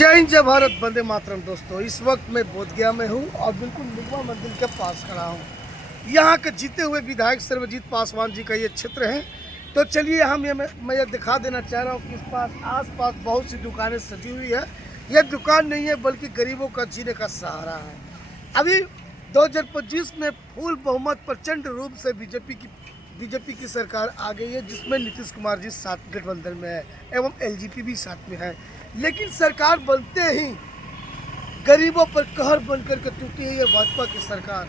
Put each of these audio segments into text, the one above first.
जय हिंद जय भारत वंदे मातरम। दोस्तों, इस वक्त मैं बोधगया में हूँ और बिल्कुल निगमा मंदिर के पास खड़ा हूँ। यहाँ के जीते हुए विधायक सर्वजीत पासवान जी का ये क्षेत्र है। तो चलिए मैं ये दिखा देना चाह रहा हूँ कि इस पास आस-पास बहुत सी दुकानें सजी हुई है। ये दुकान नहीं है बल्कि गरीबों का जीने का सहारा है। अभी 2025 में फुल बहुमत प्रचंड रूप से बीजेपी की सरकार आ गई है, जिसमें नीतीश कुमार जी साथ गठबंधन में है एवं एलजेपी भी साथ में है। लेकिन सरकार बनते ही गरीबों पर कहर बनकर के टूटी है ये भाजपा की सरकार।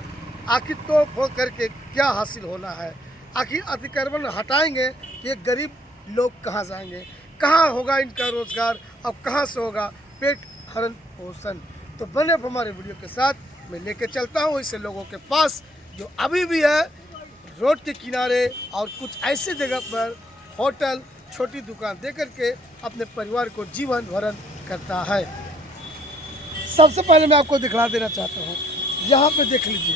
आखिर तो हो करके क्या हासिल होना है? आखिर अतिक्रमण हटाएंगे, ये गरीब लोग कहाँ जाएंगे? कहाँ होगा इनका रोजगार और कहाँ से होगा पेट भरण पोषण? तो बने हमारे वीडियो के साथ, मैं लेके चलता हूँ ऐसे लोगों के पास जो अभी भी है रोड के किनारे और कुछ ऐसे जगह पर होटल छोटी दुकान दे करके अपने परिवार को जीवन भरण करता है। सबसे पहले मैं आपको दिखला देना चाहता हूँ, यहाँ पे देख लीजिए,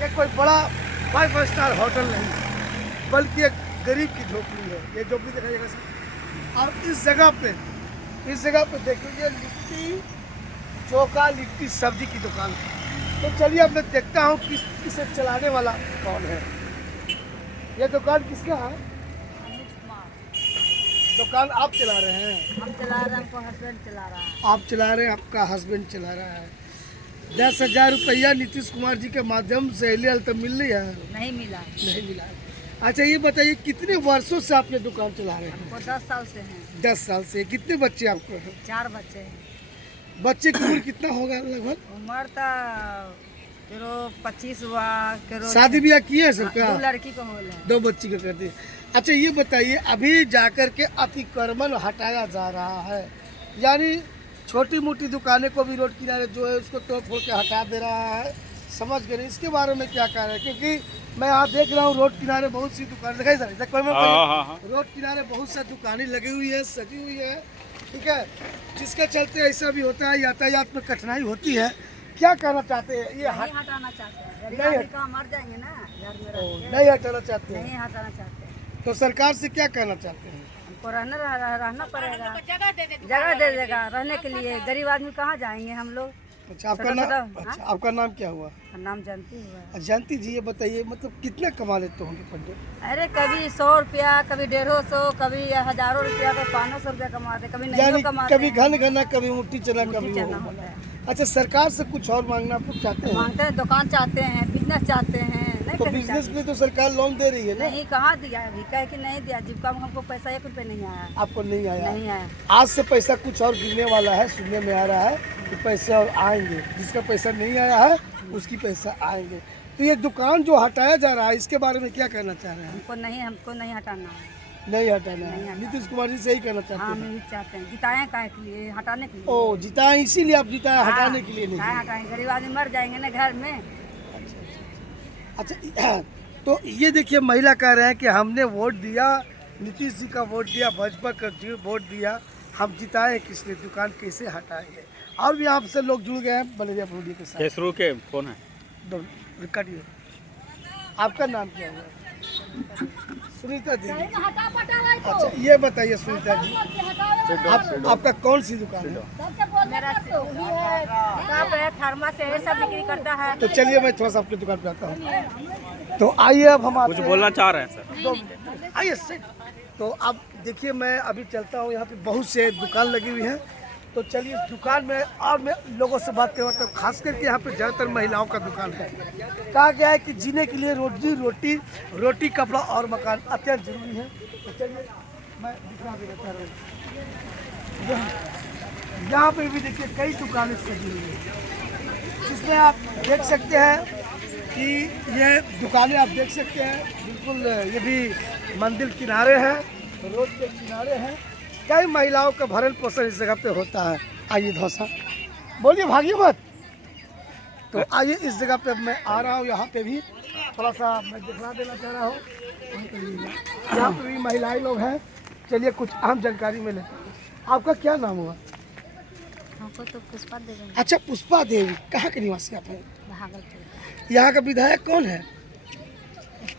ये कोई बड़ा 5 स्टार होटल नहीं बल्कि एक गरीब की झोपड़ी है। ये झोपड़ी दिखाइएगा सर। और इस जगह पे देख लीजिए लिट्टी चोखा लिट्टी सब्जी की दुकान है। तो चलिए अब मैं देखता हूँ कि इसे चलाने वाला कौन है। ये दुकान किसका है? दुकान आप चला रहे हैं? हम चला रहे हैं, हमको हस्बैंड चला रहा है। आप चला रहे हैं, आपका हस्बैंड चला रहा है। 10,000 रुपया नीतीश कुमार जी के माध्यम से तो मिल रही है? नहीं मिला। अच्छा ये बताइए, कितने वर्षों से आप ये दुकान चला रहे हैं? हमको 10 साल से हैं। 10 साल से। कितने बच्चे आपको हैं? 4 बच्चे हैं। बच्चे की उम्र कितना होगा लगभग? उम्र तो 25 हुआ। शादी ब्याह किए हैं सबका? 2 लड़की को होल है। 2 बच्ची का कर दिए। अच्छा ये बताइए, अभी जाकर के अतिक्रमण हटाया जा रहा है, यानी छोटी मोटी दुकानें को भी रोड किनारे जो है उसको तोड़ फोड़ के हटा दे रहा है, समझ गए? इसके बारे में क्या कह रहे हैं? क्योंकि मैं यहाँ देख रहा हूँ रोड किनारे बहुत सी दुकानें दिखाई जा रही है। रोड किनारे बहुत सी दुकानें लगी हुई है, सजी हुई है, ठीक है, जिसके चलते ऐसा भी होता है, यातायात में कठिनाई होती है। क्या कहना चाहते हैं? ये नहीं हटाना चाहते हैं, नहीं गरीब का मर जाएंगे ना घर में रह के। नहीं हटाना चाहते हैं? नहीं हटाना चाहते हैं। तो सरकार से क्या कहना चाहते हैं? हमको रहना पड़ेगा, जगह दे देगा रहने के लिए। गरीब आदमी कहाँ जाएंगे हम लोग? अच्छा आपका नाम क्या हुआ? नाम जानती हुआ। जानती जी, ये बताइए मतलब कितना कमा लेते होंगे पर डे? अरे कभी 100 रुपया, कभी 150, कभी हजारों रुपया, कभी 500 रुपया कमाते, कभी नहीं कमाते। कभी घन घना, कभी मुट्ठी चना, कभी चना होता है। अच्छा, सरकार से कुछ और मांगना आप लोग चाहते हैं? मांगते हैं, दुकान चाहते हैं, बिजनेस चाहते हैं। नहीं तो कहीं बिजनेस चाहते के लिए तो सरकार लोन दे रही है ना? नहीं, कहाँ दिया अभी? कह कि नहीं दिया। जीविका में हमको पैसा 1 रुपये नहीं आया। आपको नहीं आया? नहीं आया। आज से पैसा कुछ और गिरने वाला है, सुनने में आ रहा है कि पैसे और आएंगे। जिसका पैसा नहीं आया है उसकी पैसा आएंगे। तो ये दुकान जो हटाया जा रहा है, इसके बारे में क्या कहना चाह रहे हैं? हमको नहीं हटाना है। नहीं हटाना है। नीतीश कुमार जी से ही कहना चाहते हाँ, हैं? हम यही चाहते हैं। जिताएं काहे के लिए? हटाने के लिए। ओ, जिताए इसीलिए आप जिताए, हाँ, हटाने के लिए नहीं? काहे हटाएं? गरीब आदमी मर जाएंगे ना घर में। अच्छा तो ये देखिए, महिला कह रहे हैं कि हमने वोट दिया, नीतीश जी का वोट दिया, भाजपा का वोट दिया, हम जिताए किस लिए, दुकान कैसे हटाएंगे? और भी आपसे लोग जुड़ गए हैं बनेरिया वीडियो के साथ। शुरू के कौन है? रिकॉर्डियो। आपका नाम क्या हुआ? सुनीता जी। अच्छा ये बताइए सुनीता जी, आपका कौन सी दुकान है? मेरा थर्मा से सब बिक्री करता है। तो चलिए मैं थोड़ा सा आपकी दुकान पे आता हूँ। तो आइए अब हम कुछ बोलना चाह रहे हैं सर? तो आइए सर। तो अब देखिए, मैं अभी चलता हूँ, यहाँ पे बहुत से दुकान लगी हुई है। तो चलिए इस दुकान में और मैं लोगों से बात करवा, तो खास करके यहाँ पे ज़्यादातर महिलाओं का दुकान है। कहा गया है कि जीने के लिए रोटी कपड़ा और मकान अत्यंत जरूरी है। तो चलिए मैं दिखा देना चाह रहा हूँ। यहाँ पे भी देखिए कई दुकानें सजी हुई है, जिसमें आप देख सकते हैं कि ये दुकानें आप देख सकते हैं बिल्कुल, ये भी मंदिर किनारे है, रोड के किनारे हैं। कई महिलाओं का भरण पोषण इस जगह पे होता है। आइए धोसा बोलिए, भागिए मत। तो आइए इस जगह पे मैं आ रहा हूँ, यहाँ पे भी थोड़ा सा मैं दिखला देना चाह रहा हूँ। यहाँ पे भी महिलाएं लोग हैं। चलिए कुछ अहम जानकारी में लेते हैं। आपका क्या नाम हुआ? हमको तो पुष्पा देवी। अच्छा पुष्पा देवी, कहाँ के निवासी आप हैं? भागलपुर। यहाँ का विधायक कौन है?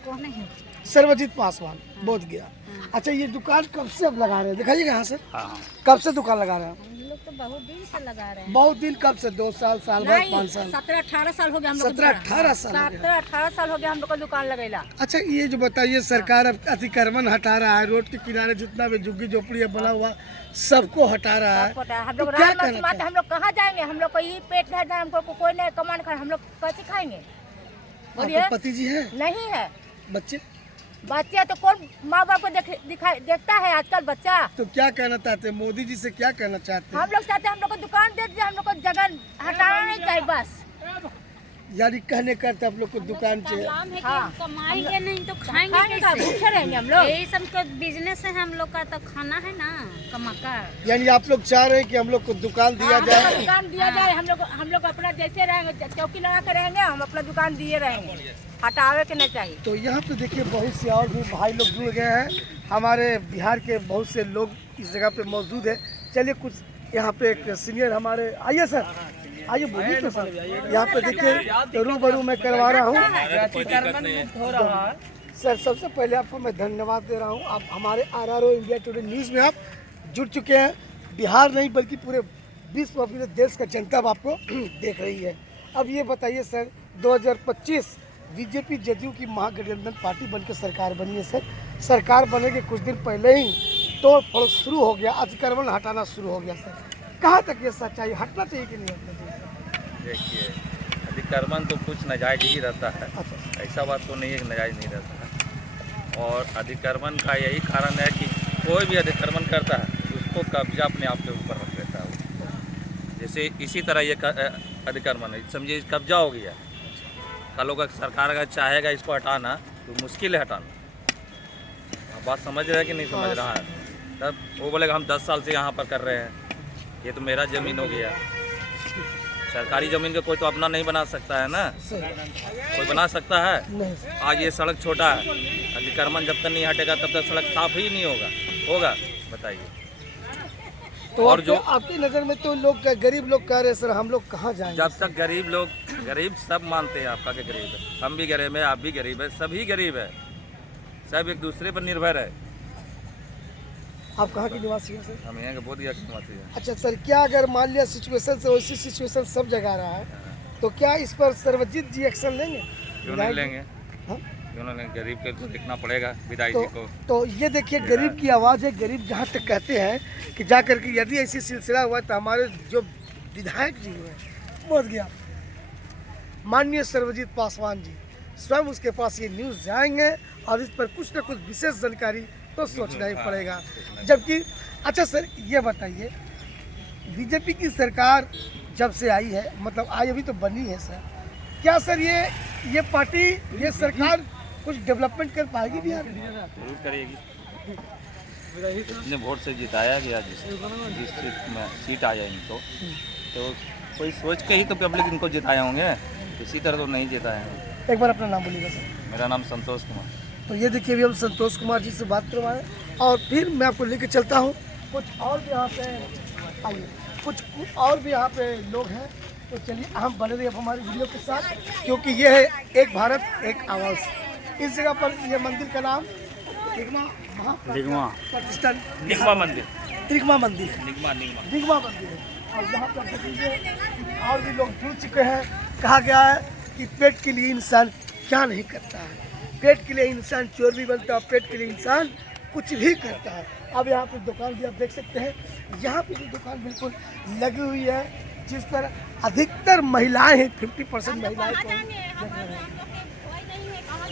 कौन है? सर्वजीत पासवान बोध गया। अच्छा, ये दुकान कब से अब लगा रहे हैं, दिखाइएगा यहाँ से, हाँ हाँ। कब से दुकान लगा रहे हैं? हम लोग तो बहुत दिन से लगा रहे हैं। बहुत दिन, कब से? 2 साल, साल भर, 5 साल? 17-18 साल हो गया हम लोग 17-18 साल हो गया। 17-18 साल हो गया हम लोग को दुकान लगेला। अच्छा, ये जो बताइए, सरकार अब अतिक्रमण हटा रहा है, रोड के किनारे जितना भी झुग्गी झोपड़ी बना हुआ सबको हटा रहा है, हम तो लोग क्या राम कहना मसीमात, हम लोग कहाँ जाएंगे? हम लोग को यही पेट है, हमको कोई नहीं कमान खा, हम लोग कैसे खाएंगे? बोलिए। आपके पति जी है? नहीं है। बच्चे? बच्चे तो कौन माँ बाप को देखता है आजकल बच्चा। तो क्या कहना चाहते हैं, मोदी जी से क्या कहना चाहते हैं? हम लोग चाहते हैं हम लोग को दुकान दे दीजिए, हम लोग को जगह हटाना नहीं चाहिए बस। यानी कहने करते आप लोग को दुकान चाहिए। हाँ। कमाएंगे नहीं तो खाएंगे खाएंगे का कैसे? भूखे रहेंगे हम लोग। यही सब का बिजनेस है हम लोग का, तो खाना है ना कमाकर। यानी आप लोग चाह रहे हैं कि हम लोग को दुकान दिया हाँ, हम लोग को जाए? दुकान दिया जाए। हम लोग अपना जैसे रहेंगे, चौकी लगा के रहेंगे, हम अपना दुकान दिए रहेंगे, हटावे के नहीं चाहिए। तो यहाँ पे देखिए बहुत से और भी भाई लोग जुड़ गए हैं, हमारे बिहार के बहुत से लोग इस जगह पे मौजूद है। चलिए, कुछ यहाँ पे एक सीनियर हमारे, आइए सर, आइए बोलिए तो सर। यहाँ पे देखिए रूबरू मैं करवा रहा हूँ सर। सबसे पहले आपको मैं धन्यवाद दे रहा हूँ, आप हमारे RRO इंडिया टुडे न्यूज़ में आप जुड़ चुके हैं। बिहार नहीं बल्कि पूरे विश्व और पूरे देश का जनता अब आपको देख रही है। अब ये बताइए सर, 2025 बीजेपी जदयू की महागठबंधन पार्टी बनकर सरकार बनी है सर। सरकार बनने के कुछ दिन पहले ही तोड़ फोड़ शुरू हो गया, अतिक्रमण हटाना शुरू हो गया सर। कहाँ तक ये सच्चाई, हटना चाहिए कि नहीं हटना चाहिए? देखिए, अतिक्रमण तो कुछ नाजायज ही रहता है, अच्छा, ऐसा बात तो नहीं है कि नाजायज नहीं रहता है। और अतिक्रमण का यही कारण है कि कोई भी अतिक्रमण करता है उसको कब्जा अपने आप के ऊपर रख लेता है वो। जैसे इसी तरह ये अतिक्रमण है, समझिए कब्जा हो गया, कल लोग सरकार अगर चाहेगा इसको हटाना तो मुश्किल है हटाना। आप बात समझ रहे हैं कि नहीं समझ रहा है? तब वो बोलेगा हम 10 साल से यहाँ पर कर रहे हैं, ये तो मेरा ज़मीन हो गया। सरकारी ज़मीन को कोई तो अपना नहीं बना सकता है ना, कोई बना सकता है? नहीं सर। आज ये सड़क छोटा है, अतिक्रमण जब तक नहीं हटेगा तब तक सड़क साफ ही नहीं होगा बताइए। तो और जो आपकी नज़र में तो लोग गरीब लोग कह रहे हैं सर, हम लोग कहाँ जाएंगे? जब तक गरीब सब मानते हैं आपका कि गरीब है, हम भी गरीब है, आप भी गरीब है, सभी गरीब है, सब एक दूसरे पर निर्भर है। आप कहाँ के निवासी हैं सर? हम यहाँ के बोध गया के निवासी हैं। अच्छा सर, क्या अगर मान लिया सिचुएशन से वैसी सिचुएशन सब जगह रहा है, तो क्या इस पर सर्वजीत जी एक्शन लेंगे? क्यों नहीं लेंगे? हाँ? क्यों नहीं लेंगे? गरीब के तो देखना पड़ेगा विधायक जी को। तो ये देखिए, गरीब की आवाज़ है। गरीब जहाँ तक कहते हैं कि जा करके यदि ऐसी सिलसिला हुआ तो हमारे जो विधायक जी हुए बोध गया माननीय सर्वजीत पासवान जी स्वयं उसके पास ये न्यूज़ जाएंगे और इस पर कुछ न कुछ विशेष जानकारी तो सोचना ही पड़ेगा। जबकि अच्छा सर, ये बताइए, बीजेपी की सरकार जब से आई है, मतलब आई अभी तो बनी है सर, क्या सर ये पार्टी, ये सरकार कुछ डेवलपमेंट कर पाएगी बिहार में? जरूर करेगी। इतने वोट से जिताया गया जिस सीट आया इनको, तो कोई सोच के ही तो पब्लिक इनको जिताए होंगे, इसी तरह तो नहीं जिताए हैं। एक बार अपना नाम बोलिएगा सर। मेरा नाम संतोष कुमार। तो ये देखिए, अभी हम संतोष कुमार जी से बात करवाएं और फिर मैं आपको लेके चलता हूँ। कुछ और भी यहाँ पे आइए, कुछ और भी यहाँ पे लोग हैं, तो चलिए हम बने रहिए अब हमारी वीडियो के साथ, क्योंकि ये है एक भारत एक आवाज़। इस जगह पर ये मंदिर का नाम दिगवा प्रतिष्ठान निगमा मंदिर, दिगमा मंदिर है। निगमा दिगवा मंदिर है। और यहाँ पर देखिए और भी लोग जुड़ चुके हैं। कहा गया है कि पेट के लिए इंसान क्या नहीं करता है, पेट के लिए इंसान चोर भी बनता है, पेट के लिए इंसान कुछ भी करता है। अब यहाँ पे दुकान भी आप देख सकते हैं, यहाँ पे भी दुकान बिल्कुल लगी हुई है, जिस पर अधिकतर महिलाएं हैं, 50% महिलाएं को देख रहे हैं।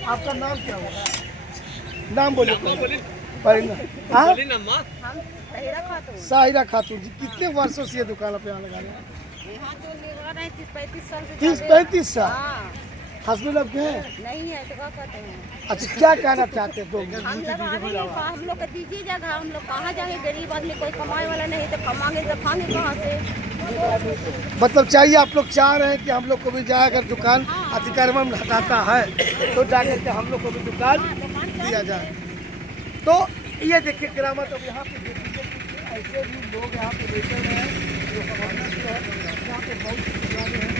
आपका नाम क्या होगा? नाम बोलिए। हाँ, साहिरा खातून जी, कितने वर्षों से ये दुकान आप यहाँ लगा रहे हैं? यहाँ तो लगा रहे हैं 30-35 साल से। 30-35 साल। हाँ, हस्बैंड आपके हैं? नहीं है तो क्या कहते हैं? अच्छा, क्या कहना चाहते हैं? हम लोग को दीजिए जगह, हम लोग कहाँ जाएंगे? गरीब आदमी, कोई कमाए वाला नहीं, तो कमाएंगे तो खाएंगे कहाँ से? मतलब चाहिए, आप लोग चाह रहे हैं कि हम लोग को भी जाए, अगर दुकान अतिक्रमण हटाता है तो जाकर के हम लोग को भी दुकान दिया जाए। तो ये देखिए ग्रामा, तो यहाँ पे देखिए ऐसे भी लोग यहाँ पे बैठे हुए हैं जो यहाँ पे बहुत सी दुकानें हैं।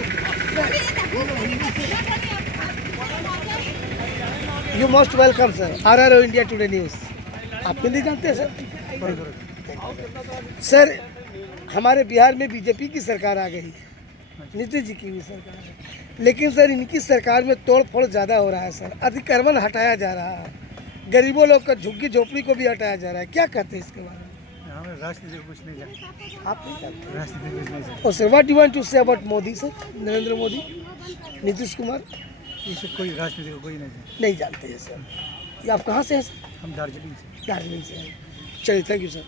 You most welcome sir, RRO India today news. आप हिंदी जानते हैं सर? सर, हमारे बिहार में बीजेपी की सरकार आ गई है, नीतीश जी की भी सरकार है, लेकिन सर इनकी सरकार में तोड़ फोड़ ज़्यादा हो रहा है सर। अतिक्रमण हटाया जा रहा है, गरीबों लोग का झुग्गी झोपड़ी को भी हटाया जा रहा है। क्या कहते हैं इसके बारे में? हमें राजनीति को कुछ नहीं जानते, आप नहीं जानते? राजनीति कुछ नहीं जानते। और sir, what you want to say about Modi sir, Narendra Modi, Nitish Kumar? इसे कोई राजनीति को कोई नहीं जानते। नहीं जानते हैं सर। ये आप कहाँ से हैं सर? हम दार्जिलिंग से। दार्जिलिंग से हैं। चलिए, थैंक यू सर।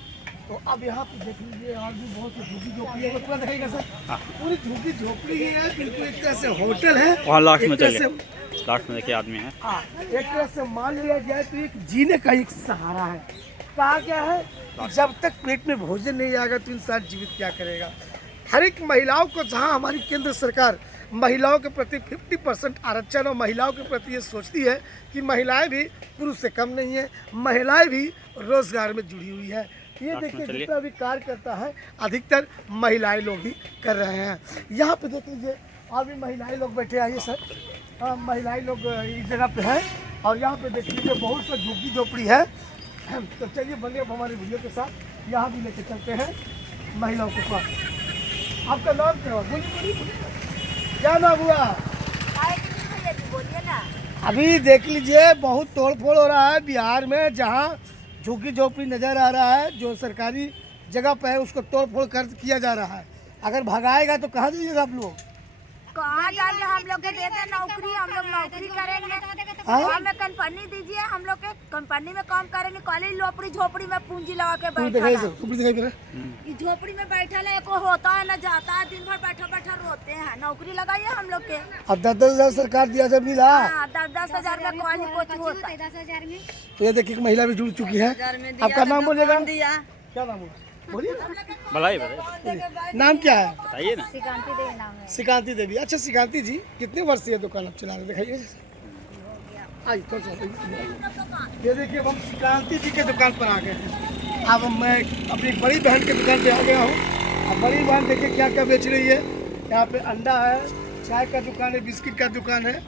तो अब यहाँ पे देख लीजिए और भी बहुत सी झुग्गी झोपड़ी है, पूरा दिखाइएगा सर। पूरी झुग्गी झोपड़ी ही है, बिल्कुल एक तरह से होटल है। वहाँ लास्ट में एक तरह चलिए, से- लास्ट में देखिए आदमी है। हाँ, एक तरह से मान लिया जाए तो एक जीने का एक सहारा है। कहा क्या है कि जब तक पेट में भोजन नहीं आएगा तो इंसान जीवित क्या करेगा। हर एक महिलाओं को, जहाँ हमारी केंद्र सरकार महिलाओं के प्रति 50% आरक्षण और महिलाओं के प्रति ये सोचती है कि महिलाएं भी पुरुष से कम नहीं है, महिलाएं भी रोजगार में जुड़ी हुई है। ये देखिए जितना भी कार्य करता है अधिकतर महिलाएं लोग ही कर रहे हैं। यहाँ पे देख लीजिए और भी महिलाएं लोग बैठे। आइए सर, हाँ, महिलाएं लोग इस जगह पे हैं और यहाँ पे देख लीजिए बहुत सा झुग्गी झोपड़ी है। तो चलिए बने अब हमारे वीडियो के साथ यहाँ भी लेके चलते हैं महिलाओं के पास। आपका नाम क्या हुआ? बोलिए, क्या नाम हुआ? बोलिए ना। अभी देख लीजिए बहुत तोड़ फोड़ हो रहा है बिहार में, जहाँ झुग्गी झोपड़ी नज़र आ रहा है जो सरकारी जगह पे है उसको तोड़ फोड़ कर किया जा रहा है। अगर भगाएगा तो कहाँ जाइएगा आप लोग? कहाँ जाएंगे? हम लोग के देते नौकरी, हम लोग नौकरी करेंगे। हमें कंपनी दीजिए, हम लोग के कंपनी में काम करेंगे। कॉलेज लोपड़ी झोपड़ी में पूंजी लगा के बैठा है। झोपड़ी में बैठा है, को होता है ना जाता है, दिन भर बैठा बैठा रोते हैं। नौकरी लगाइए हम लोग के। अब 10,000 सरकार दिया जब मिला। 10,000 में कौन कुछ होता है? 10,000 में तो ये देखिए एक महिला भी जुड़ चुकी है। आपका नाम बोलिएगा? क्या नाम हुआ? बोलिए ना। बताइए नाम क्या है? बताइए ना। सिकांती देवी नाम है। सिकांती देवी। अच्छा सिकांती जी, कितने वर्ष से ये दुकान आप चला रहे हैं? दिखाइए। आइए थोड़ा सा। ये देखिए अब हम सिकांती जी के दुकान पर आ गए हैं। अब मैं अपनी बड़ी बहन के दुकान पे आ गया हूँ। अब बड़ी बहन देखिए क्या क्या बेच रही है। यहाँ पे अंडा है, चाय का दुकान है, बिस्किट का दुकान है।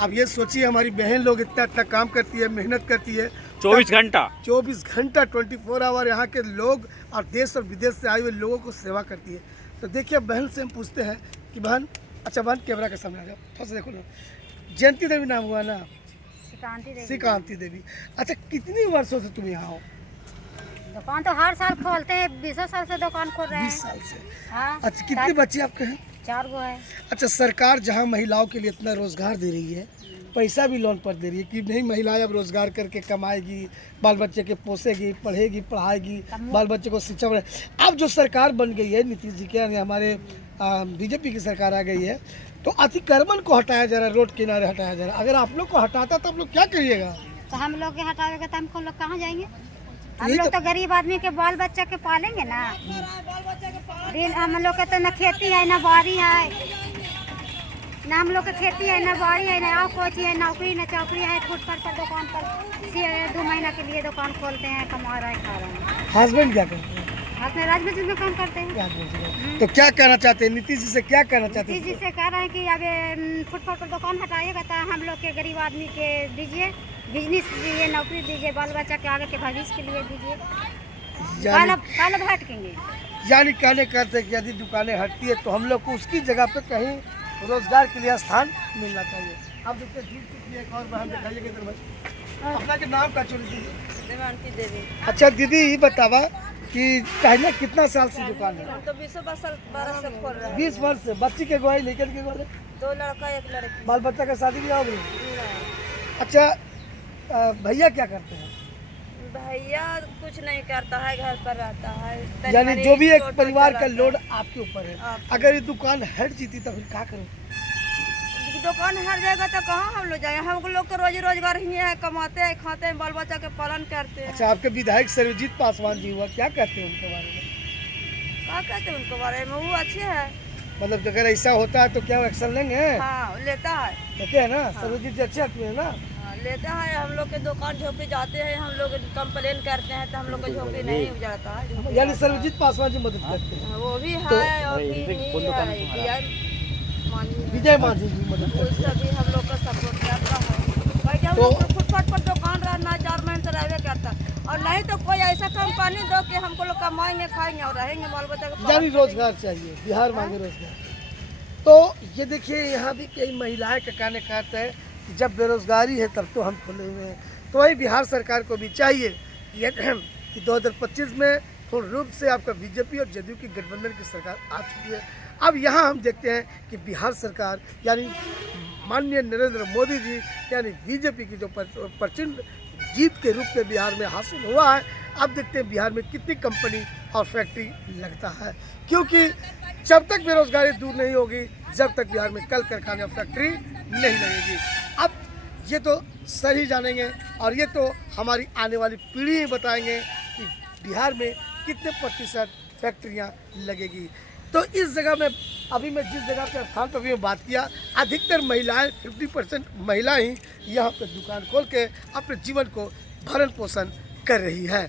अब ये सोचिए हमारी बहन लोग इतना काम करती है, मेहनत करती है 24 घंटा 24 आवर यहाँ के लोग और देश और विदेश से आए हुए लोगों को सेवा करती है। तो देखिए बहन से हम पूछते हैं कि बहन, अच्छा बहन कैमरा के सामने आ जाओ, थोड़ा सा देखो ना। जयंती देवी नाम हुआ ना? सिकांती देवी। सिकांती देवी। अच्छा कितनी वर्षों से तुम यहाँ हो? दुकान तो हर साल खोलते हैं, 20 साल से दुकान खोल रहे 20 हैं। साल से। हाँ, अच्छा कितने बच्चे आपके हैं? 4 गो है। अच्छा सरकार जहाँ महिलाओं के लिए इतना रोजगार दे रही है, पैसा भी लोन पर दे रही है कि नहीं महिलाएं अब रोजगार करके कमाएगी, बाल बच्चे के पोसेगी, पढ़ेगी, पढ़ाएगी, बाल बच्चे को शिक्षा बढ़े। अब जो सरकार बन गई है नीतीश जी के, यानी हमारे बीजेपी की सरकार आ गई है, तो अतिक्रमण को हटाया जा रहा है, रोड किनारे हटाया जा रहा है। अगर आप लोग को हटाता तो आप लोग क्या करिएगा? तो हम लोग के हटावेगा तो हम लोग कहाँ जाएंगे? हम लोग तो गरीब आदमी के बाल बच्चा के पालेंगे ना। दिन हम लोग के तो न खेती है न बाड़ी है, ना हम लोग की खेती है, ना बाड़ी है, ना कोची है, नौकरी न चौकरी है। फुटपाथ पर दुकान पर 2 महीना के लिए दुकान खोलते हैं, कमा रहे हैं, खा रहे हैं। हस्बैंड क्या करते हैं? अपने राज्य में दुकान करते हैं। तो क्या कहना चाहते हैं नीतीश जी से, क्या कहना चाहते नीतीश जी हैं? से कह रहे हैं कि अब फुटपाथ पर दुकान हटाइएगा तो हम लोग के गरीब आदमी के दीजिए, बिजनेस दीजिए, नौकरी दीजिए, बाल बच्चा के आगे के भविष्य के लिए दीजिए। काल भटकेंगे। यानी कहने करते कि यदि दुकानें हटती है तो हम लोग को उसकी जगह पे कहीं रोजगार के लिए स्थान मिलना चाहिए। अब देखते जुड़ चुकी है एक और बहन, दिखाइए किधर भाई। अपना के नाम का चोरी दीजिए। देवांती देवी। अच्छा दीदी ये बतावा कि पहले कितना साल से दुकान है? हम तो 20 साल 12 साल खोल रहे हैं। 20 वर्ष से। बच्ची के गवाही लेकर के गए? 2 लड़का 1 लड़की। बाल बच्चा का शादी भी हो गई? अच्छा भैया क्या करते हैं? भैया कुछ नहीं करता है, घर पर रहता है। यानी जो भी एक परिवार का लोड आपके ऊपर है। अगर ये दुकान हट जीती तो फिर क्या करो? दुकान हट जाएगा तो कहाँ हम लोग जाएंगे? हम लोग तो रोजी रोजगार ही है, कमाते हैं, खाते हैं, बाल बच्चा के पालन करते हैं। अच्छा आपके विधायक सर्वजीत पासवान जी हुआ, क्या कहते हैं उनके बारे में? क्या कहते हैं उनके बारे में? वो अच्छे है। मतलब अगर ऐसा होता है तो क्या एक्शन लेंगे? हाँ लेता है। लेते हैं ना? सर्वजीत जी अच्छे आदमी है ना? लेता है। हम लोग के दुकान झोपड़ी जाते हैं, हम लोग कंप्लेन करते हैं तो हम लोग का झोपड़ी नहीं उजाड़ता है। यानी सर्वजीत पासवान जी मदद करते हैं। वो भी है और भी विजय मांझी जी मदद करते हैं। सभी हम लोग का सपोर्ट करता है। भाई जब तो फुटपाथ पर दुकान रहना 4 महीने से रहवे करता, और नहीं तो कोई ऐसा कंपनी दो कि हमको लोग कमाएंगे खाएंगे और रहेंगे बाल बच्चा के यानी रोजगार चाहिए, बिहार मांगे रोजगार। तो ये देखिए यहाँ भी कई महिलाएं का कहने का अर्थ है कि जब बेरोजगारी है तब तो हम खुले हुए हैं। तो वही बिहार सरकार को भी चाहिए कि 2025 में पूर्ण रूप से आपका बीजेपी और जदयू की गठबंधन की सरकार आ चुकी है। अब यहाँ हम देखते हैं कि बिहार सरकार यानी माननीय नरेंद्र मोदी जी यानी बीजेपी की जो प्रचंड जीत के रूप में बिहार में हासिल हुआ है, अब देखते हैं बिहार में कितनी कंपनी और फैक्ट्री लगता है, क्योंकि जब तक बेरोजगारी दूर नहीं होगी, जब तक बिहार में कल कारखाने और फैक्ट्री नहीं लगेगी। अब ये तो सर ही जानेंगे और ये तो हमारी आने वाली पीढ़ी ही बताएंगे कि बिहार में कितने प्रतिशत फैक्ट्रियाँ लगेगी। तो इस जगह में अभी मैं जिस जगह के स्थान पर भी मैं बात किया, अधिकतर महिलाएं 50% महिला ही यहाँ पे दुकान खोल के अपने जीवन को भरण पोषण कर रही है।